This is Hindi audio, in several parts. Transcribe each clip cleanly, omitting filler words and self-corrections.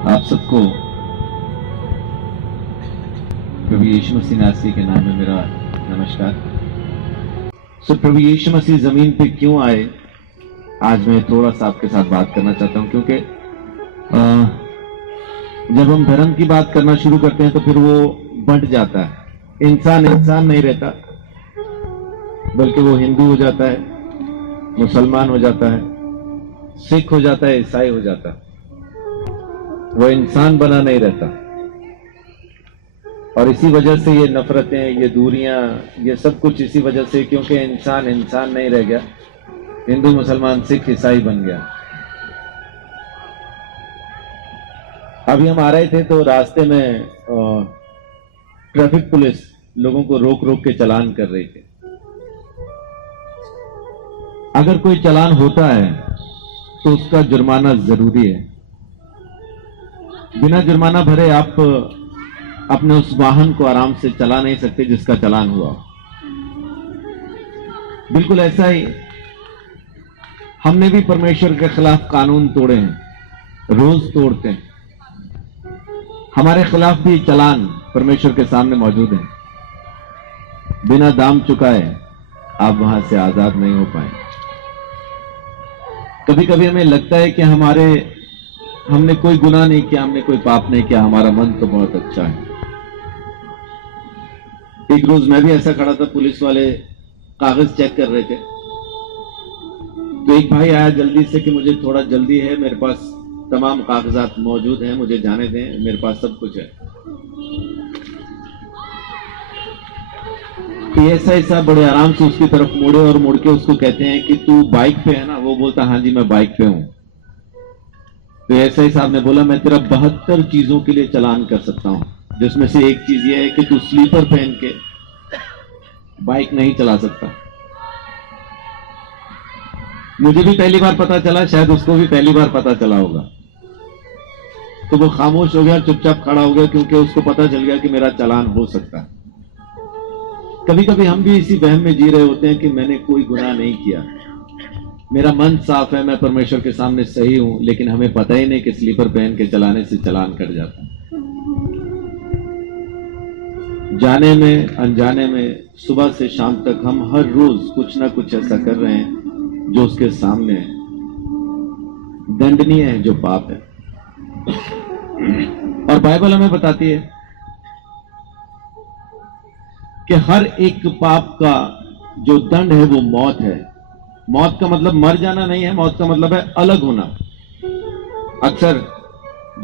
आप सबको प्रभु यीशु मसीह नासरी के नाम में मेरा नमस्कार। प्रभु यीशु मसीह जमीन पे क्यों आए, आज मैं थोड़ा सा आपके साथ बात करना चाहता हूं, क्योंकि जब हम धर्म की बात करना शुरू करते हैं तो फिर वो बंट जाता है। इंसान इंसान नहीं रहता, बल्कि वो हिंदू हो जाता है, मुसलमान हो जाता है, सिख हो जाता है, ईसाई हो जाता है। वो इंसान बना नहीं रहता। और इसी वजह से ये नफरतें, ये दूरियां, ये सब कुछ इसी वजह से, क्योंकि इंसान इंसान नहीं रह गया, हिंदू मुसलमान सिख ईसाई बन गया। अभी हम आ रहे थे तो रास्ते में ट्रैफिक पुलिस लोगों को रोक रोक के चालान कर रही थी। अगर कोई चालान होता है तो उसका जुर्माना जरूरी है। बिना जुर्माना भरे आप अपने उस वाहन को आराम से चला नहीं सकते जिसका चालान हुआ। बिल्कुल ऐसा ही हमने भी परमेश्वर के खिलाफ कानून तोड़े हैं, रोज तोड़ते हैं। हमारे खिलाफ भी चालान परमेश्वर के सामने मौजूद है। बिना दाम चुकाए आप वहां से आजाद नहीं हो पाए। कभी कभी हमें लगता है कि हमने कोई गुनाह नहीं किया, हमने कोई पाप नहीं किया, हमारा मन तो बहुत अच्छा है। एक रोज मैं भी ऐसा खड़ा था, पुलिस वाले कागज चेक कर रहे थे, तो एक भाई आया जल्दी से कि मुझे थोड़ा जल्दी है, मेरे पास तमाम कागजात मौजूद हैं, मुझे जाने दें, मेरे पास सब कुछ है। तो ऐसा बड़े आराम से उसकी तरफ मुड़े और मुड़ के उसको कहते हैं कि तू बाइक पे है ना? वो बोलता हाँ जी मैं बाइक पे हूं। तो एसआई साहब ने बोला मैं तेरा 72 चीजों के लिए चालान कर सकता हूं, जिसमें से एक चीज यह है कि तू स्लीपर पहन के बाइक नहीं चला सकता। मुझे भी पहली बार पता चला, शायद उसको भी पहली बार पता चला होगा। तो वो खामोश हो गया, चुपचाप खड़ा हो गया, क्योंकि उसको पता चल गया कि मेरा चालान हो सकता है। कभी कभी हम भी इसी वहम में जी रहे होते हैं कि मैंने कोई गुनाह नहीं किया, मेरा मन साफ है, मैं परमेश्वर के सामने सही हूं, लेकिन हमें पता ही नहीं कि स्लीपर पहन के चलाने से चालान कट जाता है। जाने में अनजाने में सुबह से शाम तक हम हर रोज कुछ ना कुछ ऐसा कर रहे हैं जो उसके सामने दंडनीय है, जो पाप है। और बाइबल हमें बताती है कि हर एक पाप का जो दंड है वो मौत है। मौत का मतलब मर जाना नहीं है, मौत का मतलब है अलग होना। अक्सर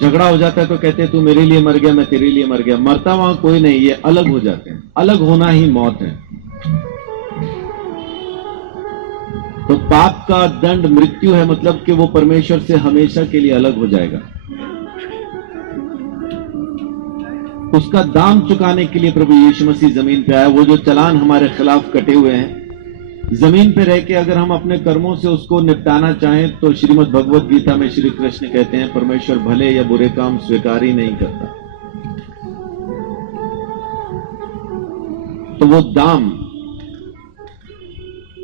झगड़ा हो जाता है तो कहते हैं तू मेरे लिए मर गया, मैं तेरे लिए मर गया। मरता वहां कोई नहीं, ये अलग हो जाते हैं। अलग होना ही मौत है। तो पाप का दंड मृत्यु है, मतलब कि वो परमेश्वर से हमेशा के लिए अलग हो जाएगा। उसका दाम चुकाने के लिए प्रभु यीशु मसीह जमीन पे आया। वो जो चालान हमारे खिलाफ कटे हुए हैं, जमीन पे रह के अगर हम अपने कर्मों से उसको निपटाना चाहें तो श्रीमद् भगवत गीता में श्री कृष्ण कहते हैं परमेश्वर भले या बुरे काम स्वीकार ही नहीं करता। तो वो दाम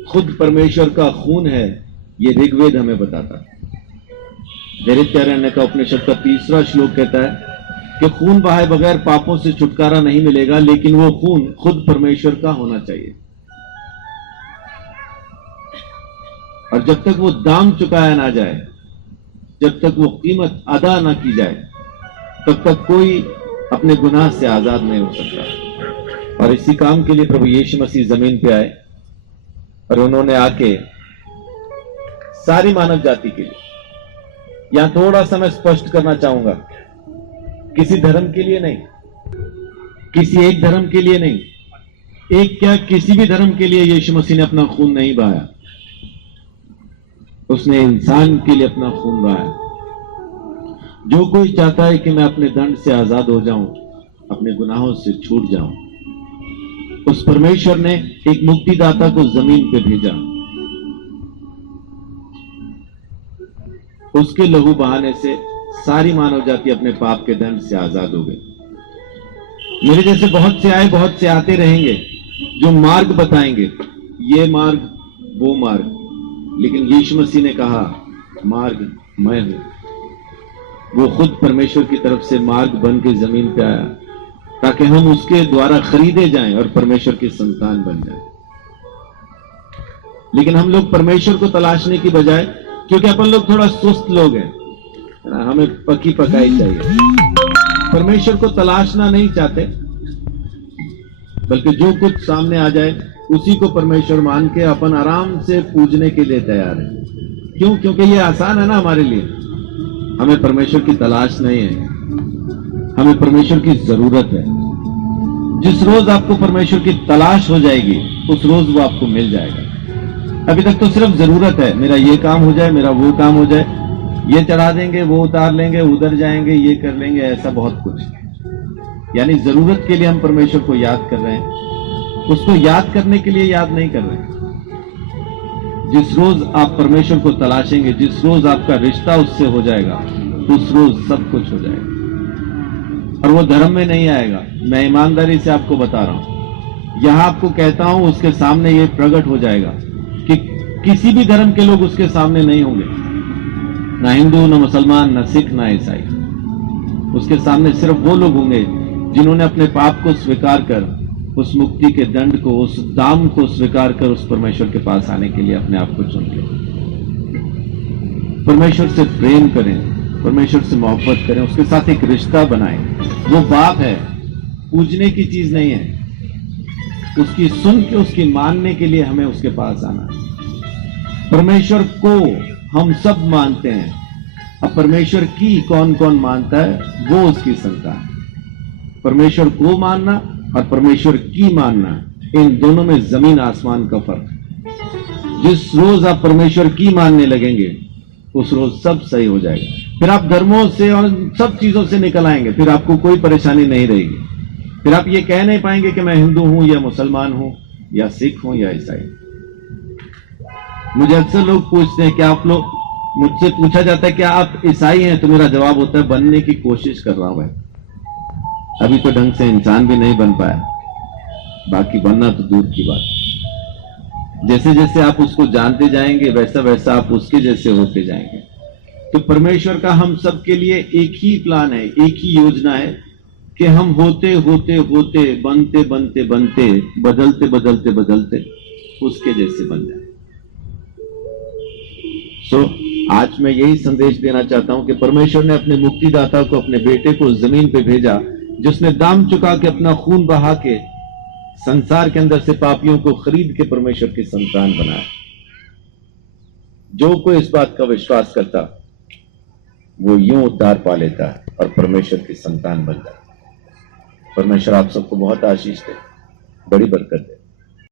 खुद परमेश्वर का खून है, ये ऋग्वेद हमें बताता है। दैत्यारण्य का उपनिषद का 3रा श्लोक कहता है कि खून बहाए बगैर पापों से छुटकारा नहीं मिलेगा, लेकिन वो खून खुद परमेश्वर का होना चाहिए। और जब तक वो दाम चुकाया ना जाए, जब तक वो कीमत अदा ना की जाए, तब तक कोई अपने गुनाह से आजाद नहीं हो सकता। और इसी काम के लिए प्रभु यीशु मसीह जमीन पे आए, और उन्होंने आके सारी मानव जाति के लिए, यहां थोड़ा सा मैं स्पष्ट करना चाहूंगा, किसी धर्म के लिए नहीं, किसी एक धर्म के लिए नहीं, एक क्या किसी भी धर्म के लिए यीशु मसीह ने अपना खून नहीं बहाया। उसने इंसान के लिए अपना खून बहाया। जो कोई चाहता है कि मैं अपने दंड से आजाद हो जाऊं, अपने गुनाहों से छूट जाऊं, उस परमेश्वर ने एक मुक्तिदाता को जमीन पे भेजा। उसके लहू बहाने से सारी मानव जाति अपने पाप के दंड से आजाद हो गई। मेरे जैसे बहुत से आए, बहुत से आते रहेंगे जो मार्ग बताएंगे, ये मार्ग वो मार्ग, लेकिन यीशु मसीह ने कहा मार्ग मैं हूं। वो खुद परमेश्वर की तरफ से मार्ग बन के जमीन पे आया ताकि हम उसके द्वारा खरीदे जाएं और परमेश्वर की संतान बन जाएं। लेकिन हम लोग परमेश्वर को तलाशने की बजाय, क्योंकि अपन लोग थोड़ा सुस्त लोग हैं, हमें पकी पकाई चाहिए, परमेश्वर को तलाशना नहीं चाहते, बल्कि जो कुछ सामने आ जाए उसी को परमेश्वर मान के अपन आराम से पूजने के लिए तैयार है। क्यों? क्योंकि ये आसान है ना हमारे लिए। हमें परमेश्वर की तलाश नहीं है, हमें परमेश्वर की जरूरत है। जिस रोज आपको परमेश्वर की तलाश हो जाएगी उस रोज वो आपको मिल जाएगा। अभी तक तो सिर्फ जरूरत है, मेरा ये काम हो जाए, मेरा वो काम हो जाए, ये चढ़ा देंगे, वो उतार लेंगे, उधर जाएंगे, ये कर लेंगे, ऐसा बहुत कुछ। यानी जरूरत के लिए हम परमेश्वर को याद कर रहे हैं, उसको याद करने के लिए याद नहीं कर रहे हैं। जिस रोज आप परमेश्वर को तलाशेंगे, जिस रोज आपका रिश्ता उससे हो जाएगा, उस रोज सब कुछ हो जाएगा। और वो धर्म में नहीं आएगा, मैं ईमानदारी से आपको बता रहा हूं, यहां आपको कहता हूं, उसके सामने ये प्रकट हो जाएगा कि किसी भी धर्म के लोग उसके सामने नहीं होंगे, ना हिंदू, ना मुसलमान, ना सिख, ना ईसाई। उसके सामने सिर्फ वो लोग होंगे जिन्होंने अपने पाप को स्वीकार कर, उस मुक्ति के दंड को, उस दाम को स्वीकार कर उस परमेश्वर के पास आने के लिए अपने आप को चुन लिया। परमेश्वर से प्रेम करें, परमेश्वर से मोहब्बत करें, उसके साथ एक रिश्ता बनाएं। वो बाप है, पूजने की चीज नहीं है। उसकी सुन के, उसकी मानने के लिए हमें उसके पास आना है। परमेश्वर को हम सब मानते हैं, अब परमेश्वर की कौन कौन मानता है, वो उसकी संतान। परमेश्वर को मानना और परमेश्वर की मानना, इन दोनों में जमीन आसमान का फर्क है। जिस रोज आप परमेश्वर की मानने लगेंगे उस रोज सब सही हो जाएगा। फिर आप धर्मों से और सब चीजों से निकल आएंगे, फिर आपको कोई परेशानी नहीं रहेगी। फिर आप ये कह नहीं पाएंगे कि मैं हिंदू हूं या मुसलमान हूं या सिख हूं या ईसाई। मुझे अक्सर लोग पूछते हैं कि आप लोग, मुझसे पूछा जाता है कि आप ईसाई हैं, तो मेरा जवाब होता है बनने की कोशिश कर रहा हूं भाई। अभी तो ढंग से इंसान भी नहीं बन पाया, बाकी बनना तो दूर की बात। जैसे जैसे आप उसको जानते जाएंगे वैसा वैसा आप उसके जैसे होते जाएंगे। तो परमेश्वर का हम सब के लिए एक ही प्लान है, एक ही योजना है कि हम होते होते होते, बनते बनते बनते, बदलते बदलते बदलते उसके जैसे बन जाए। आज मैं यही संदेश देना चाहता हूं कि परमेश्वर ने अपने मुक्तिदाता को, अपने बेटे को जमीन पे भेजा, जिसने दाम चुका के, अपना खून बहा के संसार के अंदर से पापियों को खरीद के परमेश्वर की संतान बनाया। जो कोई इस बात का विश्वास करता वो यूं उद्धार पा लेता है और परमेश्वर की संतान बन जाता है। परमेश्वर आप सबको बहुत आशीष दे, बड़ी बरकत दे।